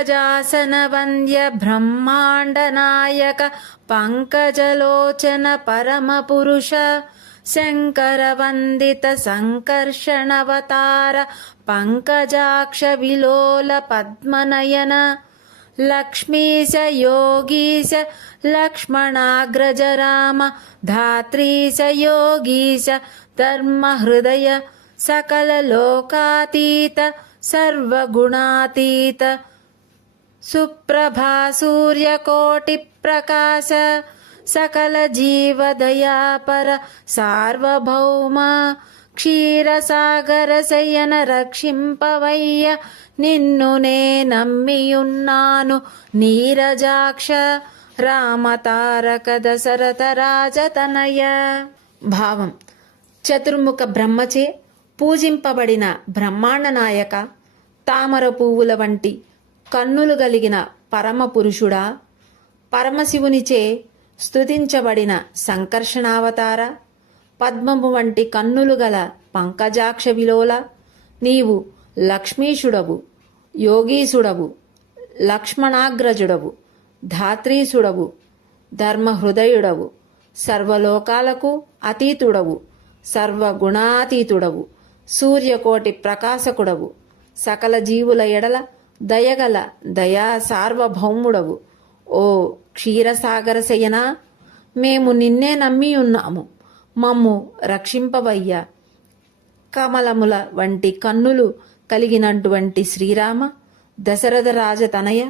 పంకజాసన వంద్య బ్రహ్మాండ నాయక పంకజలోచన పరమ పురుష శంకర వందిత సంకర్షణవతార పంకజాక్ష విలోల పద్మనయన లక్ష్మీశ యోగీశ లక్ష్మణాగ్రజ రామ ధాత్రీశ యోగీశ ధర్మహృదయ సకల లోకాతీత సర్వగుణాతీత సుప్రభా సూర్యకోటి ప్రకాశ సకల జీవదయాపర సార్వభౌమ క్షీరసాగర శయన రక్షింపవయ్య నిన్ను నే నమ్మియున్నాను నీరజాక్ష రామతారక దశరథ రాజతనయ. భావం: చతుర్ముఖ బ్రహ్మచే పూజింపబడిన బ్రహ్మాండ నాయక, తామర పువ్వుల వంటి కన్నులు కలిగిన పరమ పురుషుడా, పరమశివునిచే స్తుతించబడిన సంకర్షణావతార, పద్మము వంటి కన్నులు గల పంకజాక్ష విలోల, నీవు లక్ష్మీషుడవు, యోగీసుడవు, లక్ష్మణాగ్రజుడవు, ధాత్రీసుడవు, ధర్మహృదయుడవు, సర్వలోకాలకు అతీతుడవు, సర్వగుణాతీతుడవు, సూర్యకోటి ప్రకాశకుడవు, సకల జీవుల ఎడల దయగల దయా సార్వభౌముడవు. ఓ క్షీరసాగర శయనా, మేము నిన్నే నమ్మియున్నాము, మమ్ము రక్షింపవయ్యా. కమలముల వంటి కన్నులు కలిగినటువంటి శ్రీరామ దశరథ రాజతనయ.